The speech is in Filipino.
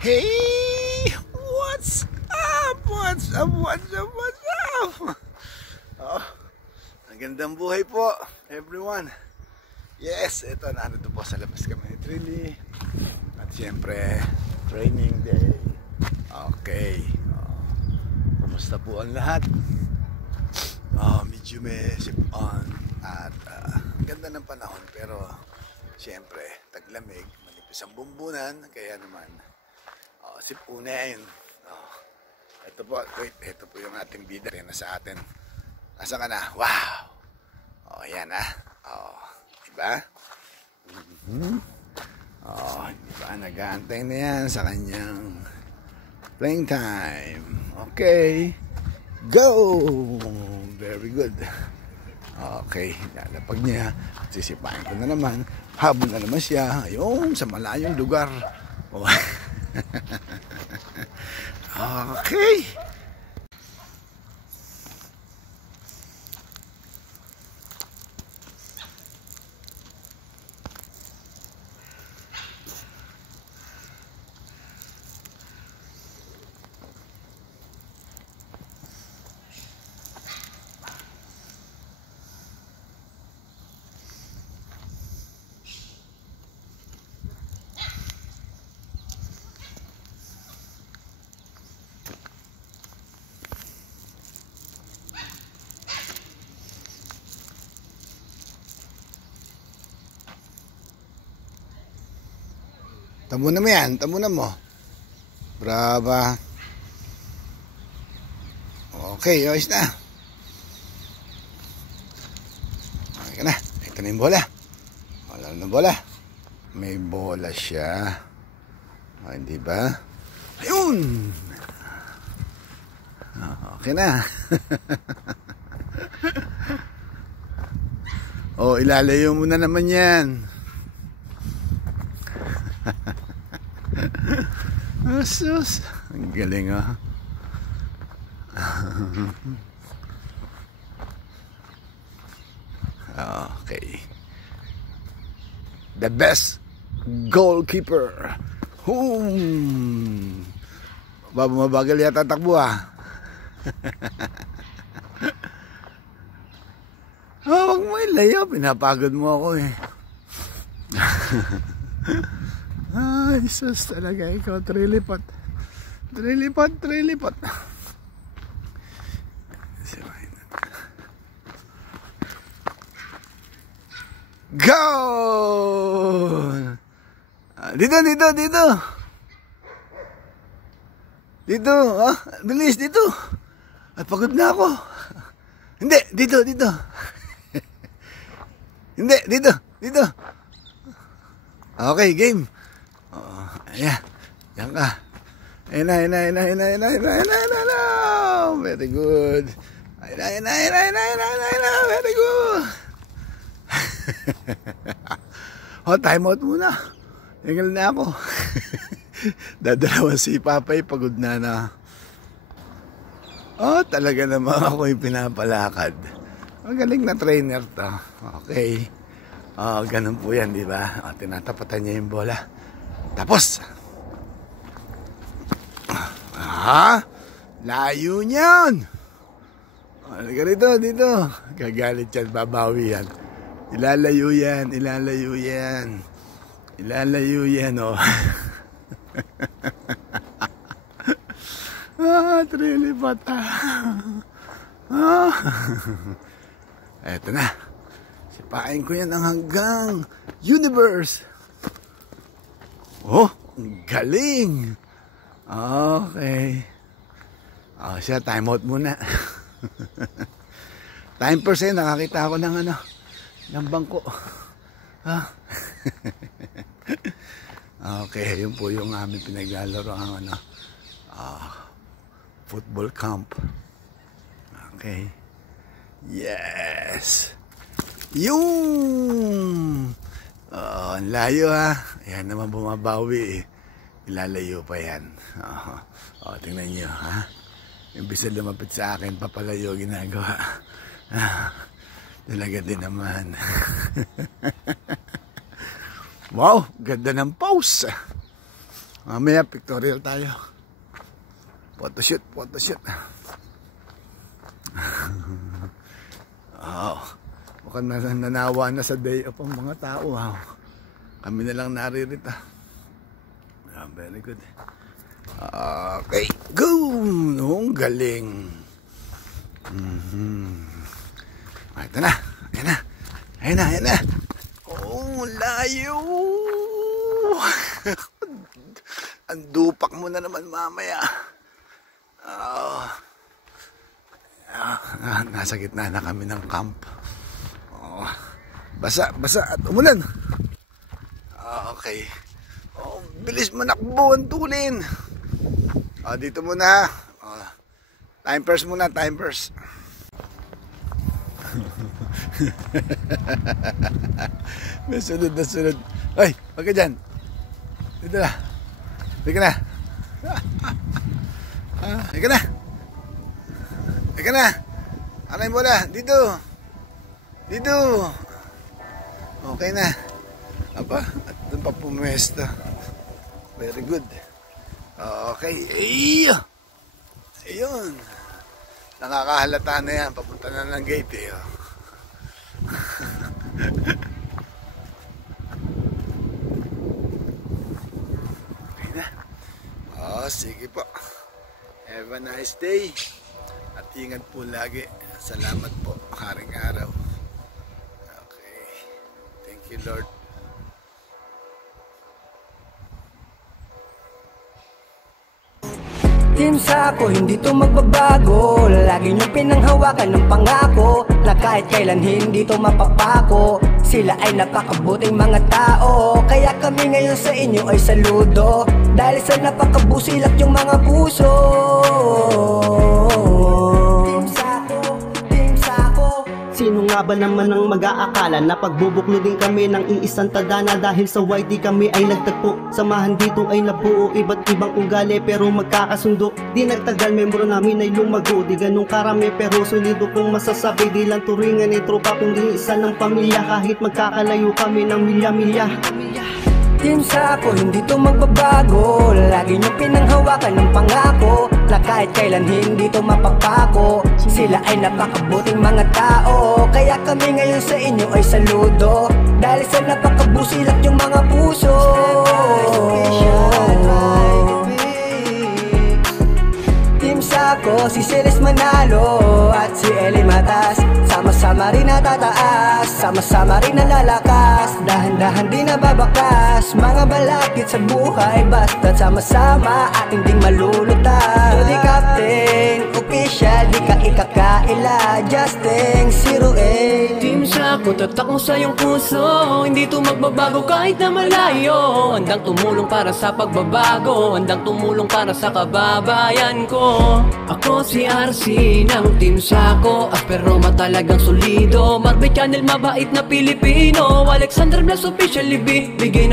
Hey! What's up? What's up? What's up? What's up? Oh, magandang buhay po, everyone. Yes, ito, nandito po sa labas kami ni Trilly. At siyempre, training day. Okay. Kumusta po ang lahat? Medyo may sip-on. At ganda ng panahon. Pero, siyempre, taglamig. Manipis ang bumbunan. Kaya naman, sip-unin. Ito po, wait, ito po yung ating bida na sa atin. Asa ka na? Wow! Yan diba? Diba? Nag-aantay na yan sa kanyang playing time. Okay. Go! Very good. Okay, lalapag niya. Sisipain ko na naman. Habol na naman siya. Ayun, sa malayong lugar. Okay. Tamunan mo yan, tamunan mo. Brava. Okay, ayos na. Okay ka na. Ito na yung bola. Wala na bola. May bola siya. Hindi ba? Ayun! Okay na. Ilalayo mo na naman yan. Sus, ang galing Okay. The best goalkeeper. Mabagal yata takbo wag mo ilayo, pinapagod mo ako Ay, sus talaga ikaw, trilipot. Go! Dito. Bilis dito. At pagod na ako. Hindi, dito. Hindi, dito. Okay, game. Ayan. Yan ka. Ayan na. Very good. Ayan na. Very good. Time out muna. Tinggal na ako. Dadalawan si Papay. Pagod na. Talaga naman ako yung pinapalakad. Magaling na trainer to. Okay. Ganun po yan, di ba? Tinatapatan niya yung bola. Tapos. Layo niyan. Halika dito. Gagalit yan, babawi yan. Ilalayo yan. Trilipot. Eto na. Sipain ko yan ang hanggang universe. Galing. Okay. Siya, time out muna. Time percent, nakakita ako ng ng bangko. Okay, yun po yung aming pinaglalaro ang football camp. Okay. Yes. Yung ang layo Ayan naman bumabawi Ilalayo pa yan. Tingnan nyo Imbis na lumapit sa akin, papalayo ginagawa. Talaga din naman. Wow, ganda ng pose. Mamaya pictorial tayo. Photoshoot, photoshoot. Mukhang nanawa na sa day off ang mga tao. Kami na lang naririta. Very good. Okay, go! Ang galing. Ito na. Ayan na. Ayan na, ayan na. Oh, layo. Ang dupak mo na naman mamaya. Nasa gitna na kami ng camp. Basa, basa at umulan. Okay. Bilis manakbo ang tulin. Dito muna. Time first muna, time first. Nasunod, nasunod. Ay, wag ka dyan. Dito na. Dito na. Dito na. Dito na. Ano yung bola? Dito. Dito. Okay na. Aba, at doon pa pumesta. Very good. Okay. Ayun. Nakakahalata na yan. Papunta na ng gate eh. Okay na. Sige po. Have a nice day. At ingat po lagi. Salamat po. Haring araw. Okay. Thank you, Lord. Team Sako, hindi to magbabago. Lagi nyo pinanghawakan ng pangako na kahit kailan hindi to mapapako. Sila ay napakabuting mga tao, kaya kami ngayon sa inyo ay saludo. Dahil sa napakabusilak yung mga puso. Team Sako, Team Sako. Sino nga ba naman ang mag-aakala na pagbubuklodin kami ng iisang tadhana? Dahil sa YT kami ay nagtagpo, samahan dito ay nabuo. Iba't ibang ugali pero magkakasundo. Di nagtagal, membro namin ay lumago. Di ganun karami pero solido kong masasabi. Di lang turingan ni tropa kundi isa ng pamilya. Kahit magkakalayo kami ng milya-milya. Team Sako, hindi to magbabago. Lagi nyo pinanghawakan ng pangako na kahit kailan hindi to mapapako. Sila ay napakabuting mga tao, kaya kami ngayon sa inyo ay saludo. Dahil sa napakabusilak yung mga puso. Team Sako, si Celes Manalo at si Eli Matas, sama-sama rin natataas, sama-sama rin nalalakas. Dahan-dahan din nababakas mga balakid sa buhay, basta't sama-sama ating ding malulutas. Di captain, official, di ka ikakaila, Justin, 08. Team Sako, tatak mo sa iyong puso. Hindi to magbabago kahit na malayo. Handang tumulong para sa pagbabago, handang tumulong para sa kababayan ko. Ako si RC ng Team Sako, aspero matalagang solido. Marbe Channel, mabait na Pilipino. Alexander Blas officially bigay na